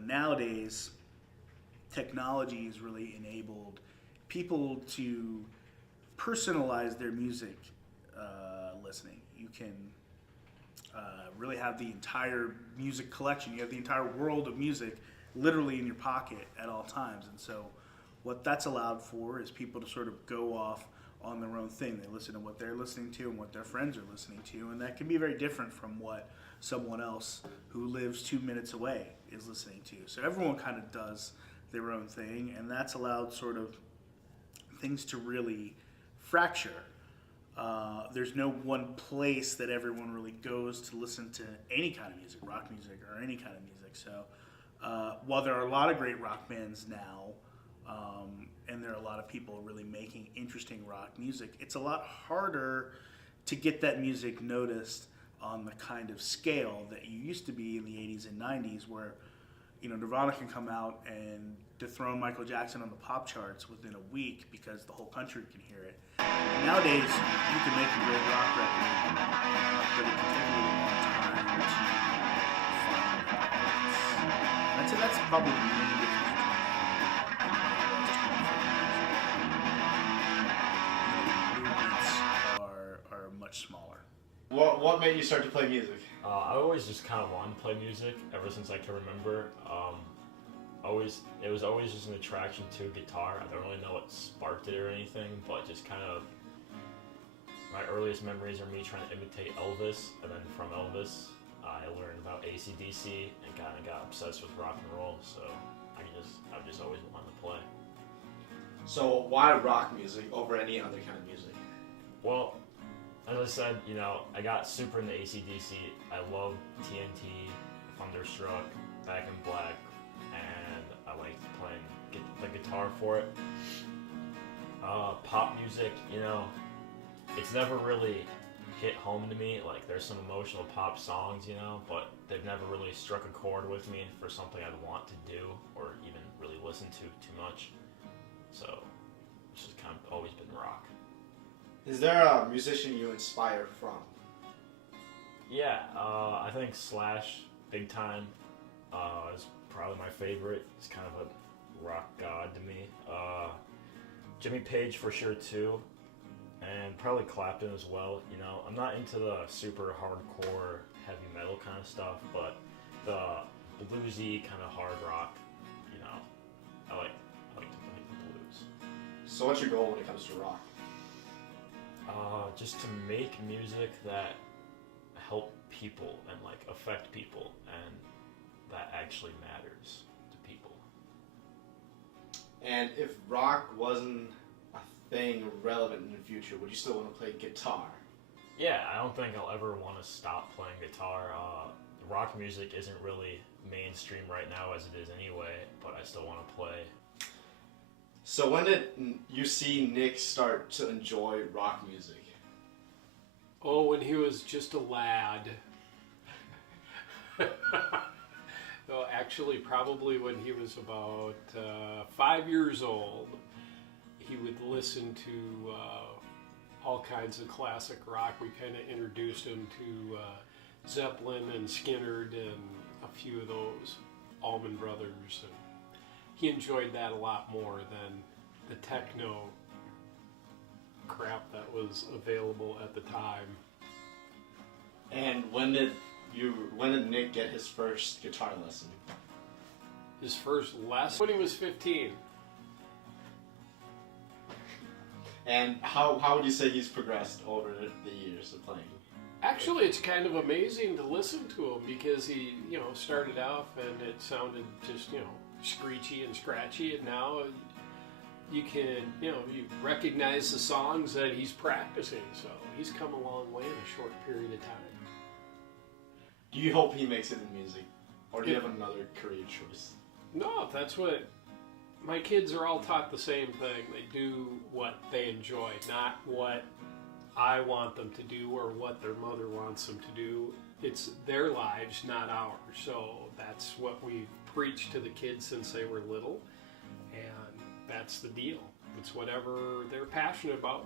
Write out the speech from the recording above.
nowadays technology has really enabled people to personalize their music listening. You can really have the entire music collection. You have the entire world of music literally in your pocket at all times. And so what that's allowed for is people to sort of go off on their own thing. They listen to what they're listening to and what their friends are listening to, and that can be very different from what someone else who lives 2 minutes away is listening to. So everyone kind of does their own thing, and that's allowed sort of things to really fracture. There's no one place that everyone really goes to listen to any kind of music, rock music or any kind of music. So while there are a lot of great rock bands now, and there are a lot of people really making interesting rock music, it's a lot harder to get that music noticed on the kind of scale that you used to be in the 80s and 90s, where Nirvana can come out and dethrone Michael Jackson on the pop charts within a week because the whole country can hear it. Nowadays, you can make a great rock record, but it can take a little more time to find it. That's probably the main difference. Are much smaller. What made you start to play music? I always just kind of wanted to play music ever since I can remember. It was always just an attraction to guitar. I don't really know what sparked it or anything, but just kind of my earliest memories are me trying to imitate Elvis, and then from Elvis, I learned about AC/DC and kind of got obsessed with rock and roll. So I've just always wanted to play. So why rock music over any other kind of music? Well, as I said, I got super into AC/DC. I love TNT, Thunderstruck, Back in Black, and I liked playing the guitar for it. Pop music, it's never really hit home to me. Like, there's some emotional pop songs, but they've never really struck a chord with me for something I'd want to do or even really listen to too much. So it's just kind of always been rock. Is there a musician you inspire from? Yeah, I think Slash, big time, is probably my favorite. He's kind of a rock god to me. Jimmy Page for sure too, and probably Clapton as well. I'm not into the super hardcore heavy metal kind of stuff, but the bluesy kind of hard rock, I like to play the blues. So what's your goal when it comes to rock? Just to make music that help people and affect people and that actually matters to people. And if rock wasn't a thing relevant in the future, would you still want to play guitar? Yeah, I don't think I'll ever want to stop playing guitar. Rock music isn't really mainstream right now as it is anyway, but I still want to play. So when did you see Nick start to enjoy rock music? Oh, when he was just a lad. No, actually, probably when he was about 5 years old, he would listen to all kinds of classic rock. We kind of introduced him to Zeppelin and Skynyrd and a few of those, Allman Brothers. And he enjoyed that a lot more than the techno crap that was available at the time. And when did Nick get his first guitar lesson? His first lesson? When he was 15. And how would you say he's progressed over the years of playing? Actually, it's kind of amazing to listen to him because he, started off and it sounded just, screechy and scratchy, and now you can, you recognize the songs that he's practicing. So he's come a long way in a short period of time. Do you hope he makes it in music? Or do you have another career choice? No, that's what... My kids are all taught the same thing. They do what they enjoy, not what I want them to do or what their mother wants them to do. It's their lives, not ours. So that's what we preach to the kids since they were little. And that's the deal. It's whatever they're passionate about.